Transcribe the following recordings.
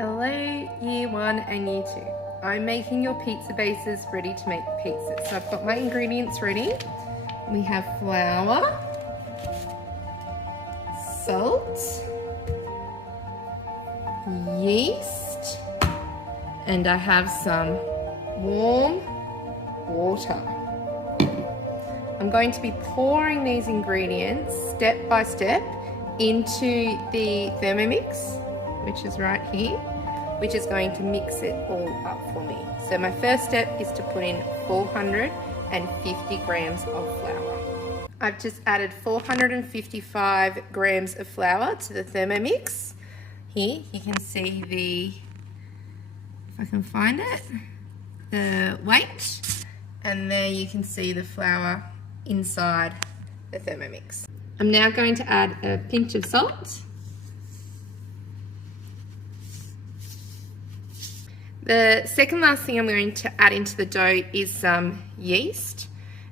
Hello Year 1 and Year 2. I'm making your pizza bases ready to make pizzas. So I've got my ingredients ready. We have flour, salt, yeast, and I have some warm water. I'm going to be pouring these ingredients step by step into the Thermomix, which is right here, which is going to mix it all up for me. So my first step is to put in 450 grams of flour. I've just added 455 grams of flour to the Thermomix. Here you can see the, if I can find it, the weight, and there you can see the flour inside the Thermomix. I'm now going to add a pinch of salt. The second last thing I'm going to add into the dough is some yeast.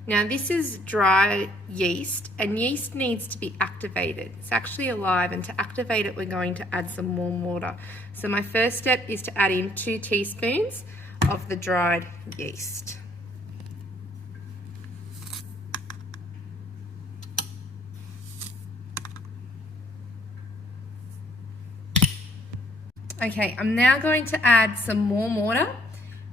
Now this is dry yeast, and yeast needs to be activated. It's actually alive, and to activate it we're going to add some warm water. So my first step is to add in 2 teaspoons of the dried yeast. Okay, I'm now going to add some warm water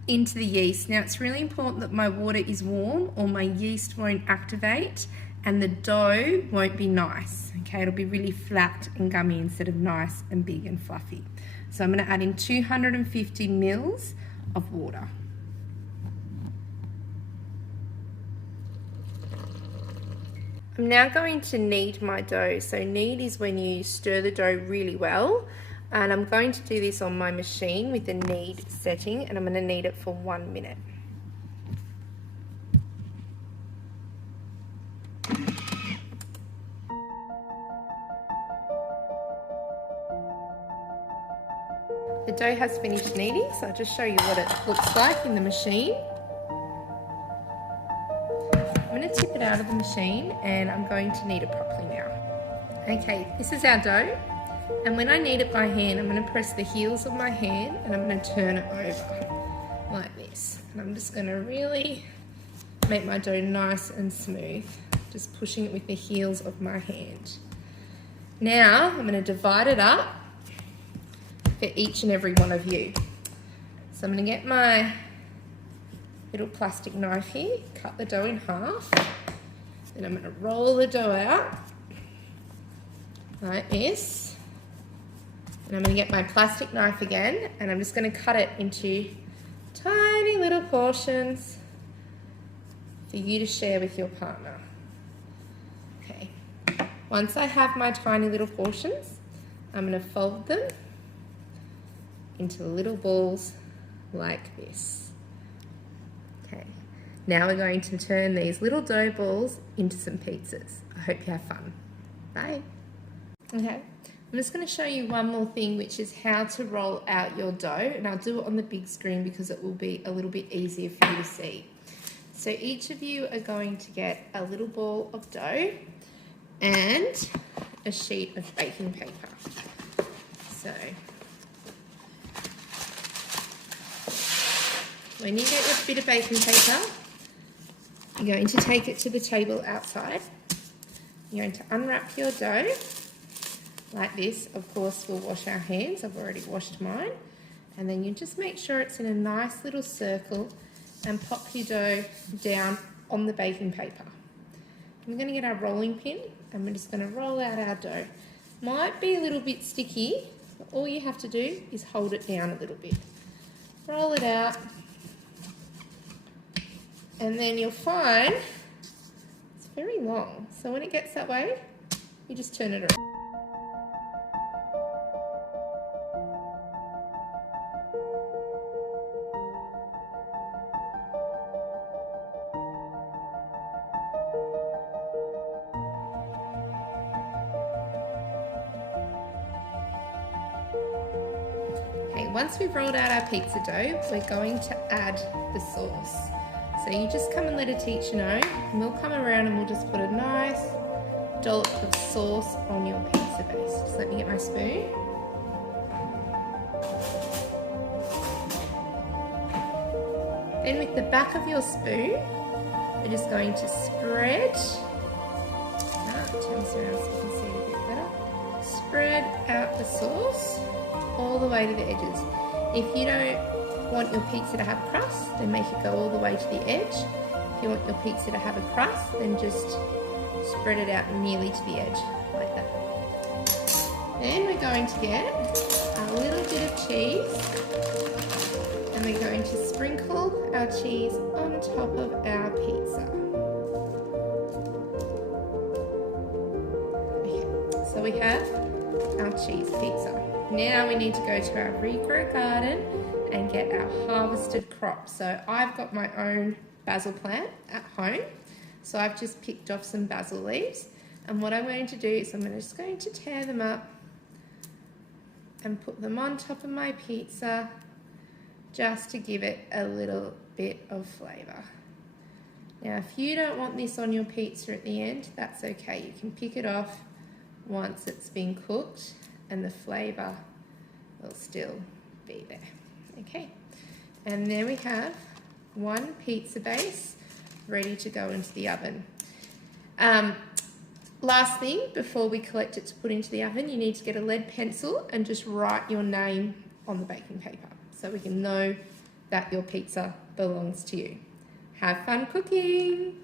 into the yeast. Now it's really important that my water is warm or my yeast won't activate and the dough won't be nice. Okay, it'll be really flat and gummy instead of nice and big and fluffy. So I'm going to add in 250 mils of water. I'm now going to knead my dough. So knead is when you stir the dough really well. And I'm going to do this on my machine with the knead setting, and I'm going to knead it for 1 minute. The dough has finished kneading, so I'll just show you what it looks like in the machine. I'm going to tip it out of the machine and I'm going to knead it properly now. Okay, this is our dough. And when I knead it by hand, I'm going to press the heels of my hand and I'm going to turn it over like this. And I'm just going to really make my dough nice and smooth, just pushing it with the heels of my hand. Now I'm going to divide it up for each and every one of you. So I'm going to get my little plastic knife here, cut the dough in half. Then I'm going to roll the dough out like this. And I'm going to get my plastic knife again, and I'm just going to cut it into tiny little portions for you to share with your partner. Okay, once I have my tiny little portions, I'm going to fold them into little balls like this. Okay, now we're going to turn these little dough balls into some pizzas. I hope you have fun. Bye. Okay. I'm just going to show you one more thing, which is how to roll out your dough, and I'll do it on the big screen because it will be a little bit easier for you to see. So each of you are going to get a little ball of dough and a sheet of baking paper. So when you get your bit of baking paper, you're going to take it to the table outside. You're going to unwrap your dough like this. Of course, we'll wash our hands. I've already washed mine. And then you just make sure it's in a nice little circle and pop your dough down on the baking paper. We're going to get our rolling pin and we're just going to roll out our dough. Might be a little bit sticky, but all you have to do is hold it down a little bit. Roll it out. And then you'll find it's very long. So when it gets that way, you just turn it around. Okay, once we've rolled out our pizza dough, we're going to add the sauce. So you just come and let a teacher know, and we'll come around and we'll just put a nice dollop of sauce on your pizza base. Just let me get my spoon. Then with the back of your spoon, we're just going to spread, turn this around so you can see it a bit better, spread out the sauce all the way to the edges. If you don't want your pizza to have a crust, then make it go all the way to the edge. If you want your pizza to have a crust, then just spread it out nearly to the edge, like that. Then we're going to get a little bit of cheese, and we're going to sprinkle our cheese on top of our pizza. Okay, so we have our cheese pizza. Now we need to go to our regrow garden and get our harvested crops. So I've got my own basil plant at home. So I've just picked off some basil leaves. And what I'm going to do is I'm just going to tear them up and put them on top of my pizza just to give it a little bit of flavour. Now if you don't want this on your pizza at the end, that's okay. You can pick it off once it's been cooked and the flavour will still be there. Okay, and there we have one pizza base ready to go into the oven. Last thing, before we collect it to put into the oven, you need to get a lead pencil and just write your name on the baking paper so we can know that your pizza belongs to you. Have fun cooking!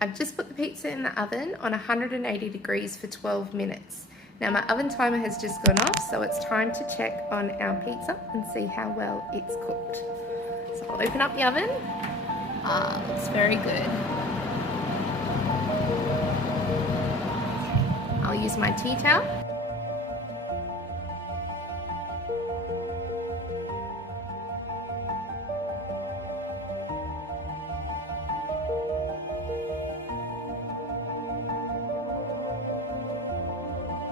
I've just put the pizza in the oven on 180 degrees for 12 minutes. Now my oven timer has just gone off, so it's time to check on our pizza and see how well it's cooked. So I'll open up the oven. Looks very good. I'll use my tea towel